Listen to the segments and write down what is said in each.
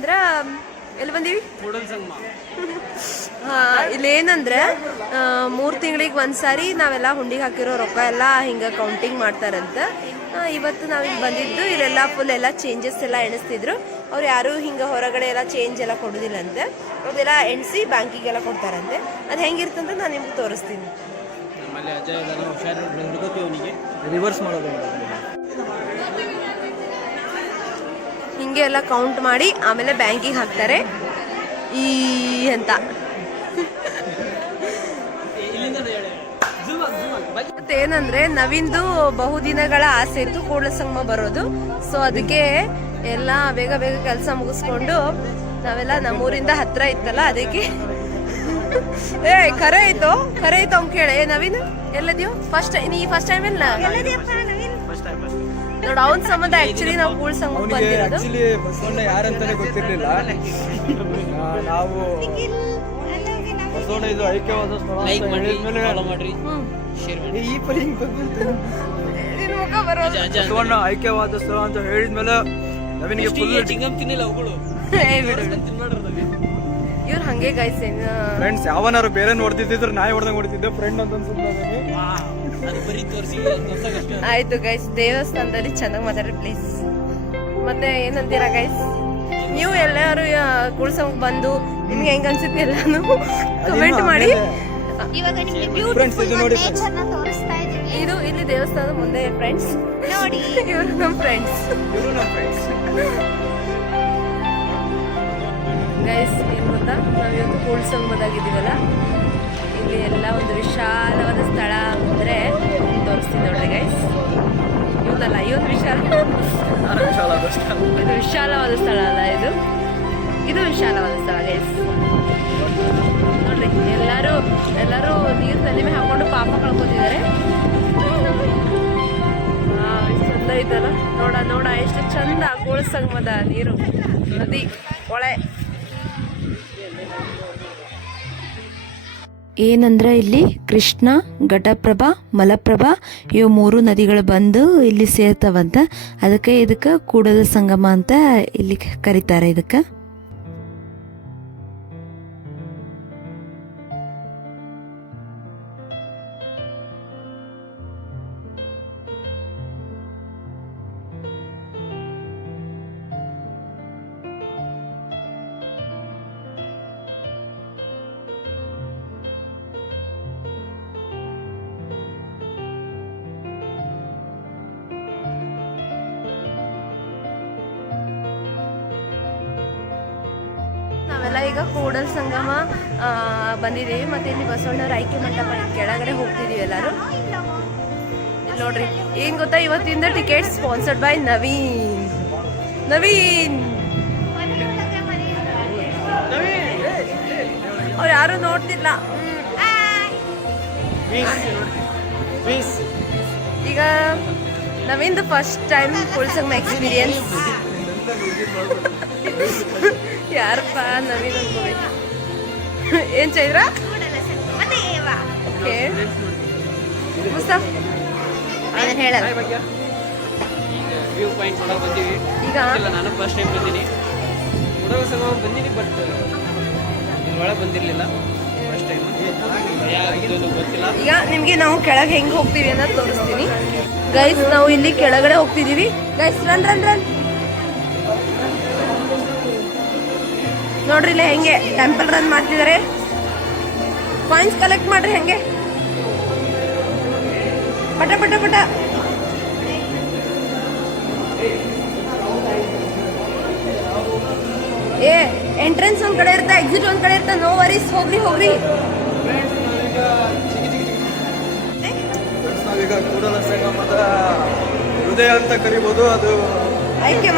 ಅಂದ್ರ ಎಲ್ಲಿ ಬಂದೀವಿ? ಇಲ್ಲೇನಂದ್ರೆ 3 ತಿಂಗಳಿಗೆ ಒಂದ್ಸಾರಿ ನಾವೆಲ್ಲ ಹುಂಡಿಗೆ ಹಾಕಿರೋ ರೊಕ್ಕ ಎಲ್ಲ ಹಿಂಗ ಕೌಂಟಿಂಗ್ ಮಾಡ್ತಾರಂತ. ಇವತ್ತು ನಾವಿಲ್ಲಿ ಬಂದಿದ್ದು ಇಲ್ಲೆಲ್ಲ ಫುಲ್ ಎಲ್ಲ ಚೇಂಜಸ್ ಎಲ್ಲ ಎಣಿಸ್ತಿದ್ರು. ಅವ್ರು ಯಾರು ಹಿಂಗ ಹೊರಗಡೆ ಎಲ್ಲ ಚೇಂಜ್ ಎಲ್ಲ ಕೊಡೋದಿಲ್ಲಂತೆ, ಅದೆಲ್ಲ ಎಣಿಸಿ ಬ್ಯಾಂಕಿಗೆಲ್ಲ ಕೊಡ್ತಾರಂತೆ. ಅದು ಹೆಂಗಿರ್ತಂತ ನಾನು ನಿಮ್ಗೆ ತೋರಿಸ್ತೀನಿ. ರಿವರ್ಸ್ ಮಾಡೋದು ಹಿಂಗೆ ಎಲ್ಲ ಕೌಂಟ್ ಮಾಡಿ ಆಮೇಲೆ ಬ್ಯಾಂಕಿಗೆ ಹಾಕ್ತಾರೆ ಈ ಅಂತ. ಮತ್ತೇನಂದ್ರೆ ನವಿಂದು ಬಹುದಿನಗಳ ಆಸೆ ಇತ್ತು ಕೂಡಲ ಸಂಗಮ ಬರೋದು. ಸೊ ಅದಕ್ಕೆ ಎಲ್ಲ ಬೇಗ ಬೇಗ ಕೆಲಸ ಮುಗಿಸ್ಕೊಂಡು ನಾವೆಲ್ಲ ನಮ್ಮೂರಿಂದ ಹತ್ರ ಇತ್ತಲ್ಲ ಅದಕ್ಕೆ ಖರೆ ಐತೋ ಅವ್ನು ಕೇಳೆ ನವೀನ್ ಎಲ್ಲದ್ಯೋ ನೀ ಫಸ್ಟ್ ಟೈಮ್ ಎಲ್ಲ ನೋಡ ಅವನ್ ಸಂಬಂಧ ಆಕ್ಚುಲಿ ನಾವು ಕೂಡಲ ಸಂಗಮ ಬಂದಿರೋದು. ಬಸವಣ್ಣ ಯಾರಂತಾನೆ ಗೊತ್ತಿರ್ಲಿಲ್ಲ. ನಾವು ಬಸವಣ್ಣ ಇದು ಐಕ್ಯವಾದ ಬಸವಣ್ಣ ಐಕ್ಯವಾದ ಸ್ಥಳ ಅಂತ ಹೇಳಿದ್ಮೇಲೆ ನವೀನಿಗೆ ಇವ್ರು ಹಂಗೆ ಗೈಸ್ ಫ್ರೆಂಡ್ಸ್ ಯಾವನಾರು ಬೇರೆ ನೋಡ್ತಿದ್ರು ನಾಯಿ ಹೊಡೆದಂಗ್ ಹೊಡಿತಿದ್ದೆ ಫ್ರೆಂಡ್ ಅಂತ ಅನ್ಸುತ್ತೆ. ಆಯ್ತು ಗೈಸ್, ದೇವಸ್ಥಾನದಲ್ಲಿ ಚೆನ್ನಾಗಿ ಮಾತಾಡ್ರಿ ಪ್ಲೀಸ್. ಮತ್ತೆ ಏನಂತೀರಾ ಗೈಸ್, ನೀವು ಎಲ್ಲರೂ ಕೂಡಲ ಬಂದು ನಿಮ್ಗೆ ಹೆಂಗ ಅನ್ಸುತ್ತೆ ಎಲ್ಲಾನು ಕಮೆಂಟ್ ಮಾಡಿ. ಇದು ಇಲ್ಲಿ ದೇವಸ್ಥಾನದ ಮುಂದೆ ಫ್ರೆಂಡ್ಸ್ ನೋಡಿ, ಇವರು ನಮ್ಮ ಫ್ರೆಂಡ್ಸ್. ಗೈಸ್ ಏನ್ ಗೊತ್ತಾ, ನಾವಿವತ್ತು ಕೂಡಲ ಸಂಗಮದಾಗಿದ್ದೀವಲ್ಲ, ಇಲ್ಲಿ ಎಲ್ಲ ಒಂದು ವಿಶಾಲವಾದ ಸ್ಥಳ ಅಂದ್ರೆ ತೋರಿಸ್ತೀನಿ ನೋಡ್ರಿ ಗೈಸ್. ಇವನಲ್ಲ ಇವತ್ತು ಇದು ವಿಶಾಲವಾದ ಸ್ಥಳ ಅಲ್ಲ, ಇದು ವಿಶಾಲವಾದ ಸ್ಥಳ ಗೈಸ್. ನೋಡ್ರಿ ಎಲ್ಲರೂ ನೀರು ತಲೆ ಮೇಲೆ ಹಾಕೊಂಡು ಪಾಪ ಕಳ್ಕೊತಿದ್ದಾರೆ. ಎಷ್ಟು ಚಂದ ಐತಲ್ಲ, ನೋಡ ಎಷ್ಟು ಚಂದ ಕೂಡಲ ಸಂಗಮದ ನೀರು, ನದಿ, ಹೊಳೆ. ಏನಂದ್ರೆ ಇಲ್ಲಿ ಕೃಷ್ಣ, ಘಟಪ್ರಭಾ, ಮಲಪ್ರಭಾ ಇವು 3 ನದಿಗಳು ಬಂದು ಇಲ್ಲಿ ಸೇರ್ತಾವಂತ. ಅದಕ್ಕೆ ಇದಕ್ಕೆ ಕೂಡಲ ಸಂಗಮ ಅಂತ ಇಲ್ಲಿ ಕರೀತಾರೆ ಇದಕ್ಕೆ. ನಾವೆಲ್ಲ ಈಗ ಕೂಡಲ ಸಂಗಮ ಬಂದಿದ್ದೀವಿ. ಮತ್ತೆ ಇಲ್ಲಿ ಬಸವಣ್ಣರ ಐಕ್ಯ ಮಂಟಪ ಕೆಳಗಡೆ ಹೋಗ್ತಿದೀವಿ ಎಲ್ಲರೂ. ನೋಡ್ರಿ ಏನ್ ಗೊತ್ತಾ, ಇವತ್ತಿಂದ ಟಿಕೆಟ್ ಸ್ಪಾನ್ಸರ್ಡ್ ಬೈ ನವೀನ್. ಅವ್ರು ಯಾರು ನೋಡ್ತಿಲ್ಲ. ಈಗ ನವೀನ್ದು first time Kudala Sangama experience. ಯಾರಪ್ಪ ನವೀನ್ ಅನ್ಕೋಬೇಕು. ಏನ್ ಚೈದ್ರ ಮುಸ್ತಫ್ ಹೇಳಲ್ಲ. ಈಗ ನಾನು ಫಸ್ಟ್ ಟೈಮ್ ಬಂದೀನಿ, ಕೂಡಲ ಸಂಗಮ ಬಂದೀನಿ, ಬಟ್ ಒಳಗೆ ಬಂದಿರಲಿಲ್ಲ ಫಸ್ಟ್ ಟೈಮ್. ಗೊತ್ತಿಲ್ಲ. ಈಗ ನಿಮ್ಗೆ ನಾವು ಕೆಳಗೆ ಹೆಂಗ್ ಹೋಗ್ತೀವಿ ಅನ್ನೋದು ತೋರಿಸ್ತೀನಿ ಗೈಸ್. ನಾವು ಇಲ್ಲಿ ಕೆಳಗಡೆ ಹೋಗ್ತಿದೀವಿ ಗೈಸ್. ರನ್ ನೋಡ್ರಿ ಇಲ್ಲಿ ಹೆಂಗೆ ಟೆಂಪಲ್ ರನ್ ಮಾಡ್ತಿದ್ದಾರೆ. ಕಾಯಿನ್ಸ್ ಕಲೆಕ್ಟ್ ಮಾಡ್ರಿ ಹೆಂಗೆ ಪಟ. ಎಂಟ್ರೆನ್ಸ್ ಒಂದ್ ಕಡೆ ಇರ್ತಾ, ಎಕ್ಸಿಟ್ ಒಂದ್ ಕಡೆ ಇರ್ತಾ. ನೋ ವರೀಸ್, ಹೋಗ್ರಿ. ನಾವೀಗ ಕೂಡಲ ಸಂಗಮದ ಹೃದಯ ಅಂತ ಕರಿಬಹುದು. ಅದು ಐಕ್ಯ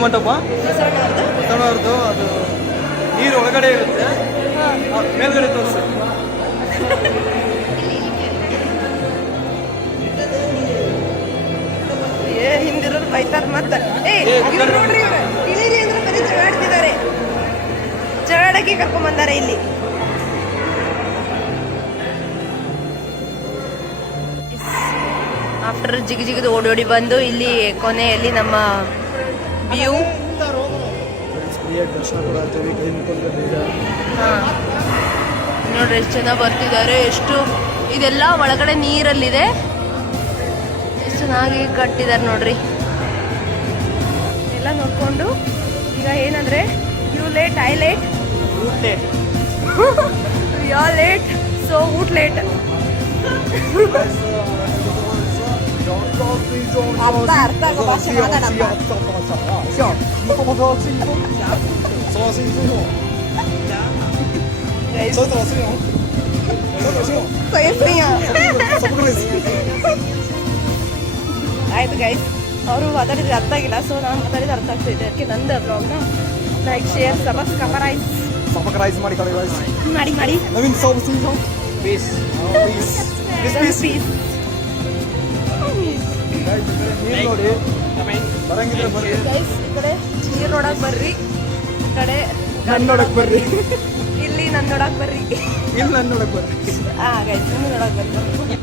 ಮಂಟಪ ಬಸವಣ್ಣವ್ರದ್ದು. ಅದು ನೀರು ಒಳಗಡೆ ಇರುತ್ತೆ, ಮೇಲ್ಗಡೆ ತೋರಿಸು. ಹಿಂದಿರೋರು ಬೈತಾರ ಮತ್ತೆ. ನೋಡ್ರಿ ಇಳಿರಿ ಅಂದ್ರೆ ಬರೀ ಜಗಾಡ್ತಿದ್ದಾರೆ. ಜಗಾಡಕ್ಕೆ ಕರ್ಕೊಂಡ್ ಬಂದಾರೆ ಇಲ್ಲಿ. ಆಫ್ಟರ್ ಜಿಗಿದು ಓಡೋಡಿ ಬಂದು ಇಲ್ಲಿ ಕೊನೆಯಲ್ಲಿ ನಮ್ಮ ವ್ಯೂ ದರ್ಶನ ಕೂಡ ಆಗ್ತೀವಿ ಕೈ ಮುಕ್ಕೊಂಡು ಬೇಗ. ನೋಡ್ರಿ ಎಷ್ಟು ಜನ ಬರ್ತಿದ್ದಾರೆ. ಎಷ್ಟು ಇದೆಲ್ಲ ಒಳಗಡೆ ನೀರಲ್ಲಿದೆ. ಎಷ್ಟು ಚೆನ್ನಾಗಿ ಕಟ್ಟಿದ್ದಾರೆ ನೋಡ್ರಿ. ಎಲ್ಲ ನೋಡ್ಕೊಂಡು ಈಗ ಏನಂದ್ರೆ you late I late you late so ಊಟ್ ಲೇಟ್. ಅರ್ಥ ಆಗೋ ಭಾಷೆ ಮಾತಾಡಪ್ಪ. ಆಯ್ತು ಗೈಸ್, ಅವರು ಮಾತಾಡಿದ್ರೆ ಅರ್ಥ ಆಗಿಲ್ಲ, ಸೊ ನಾನು ಮಾತಾಡಿದ್ರೆ ಅರ್ಥ ಆಗ್ತೈತೆ. ಅದಕ್ಕೆ ನಂದು ಬ್ಲಾಗ್ನ ಲೈಕ್ ಶೇರ್ ಸಬ್ಸ್ಕ್ರೈಬ್ ಮಾಡಿ ಕಡೆ guys. ಮಾಡಿ ನವೀನ್ ಪೀಸ್ ಪೀಸ್ ಪೀಸ್. ನೀರು ನೋಡಿ ಕಮೆಂಟ್ ಬರಂಗಿದ್ರೆ ಬರ್ರಿ. ಗೈಸ್ ಈ ಕಡೆ ನೀರು ನೋಡಕ್ ಬರ್ರಿ, ಈ ಕಡೆ ನನ್ನ ನೋಡಕ್ ಬರ್ರಿ. ಇಲ್ಲಿ ನನ್ ನೋಡಕ್ ಬರ್ರಿ. ಇಲ್ಲಿ ನನ್ನ ನೋಡಕ್ ಬರ್ರಿ. ಗೈಸ್ ನೋಡಕ್ ಬರ್ರಿ.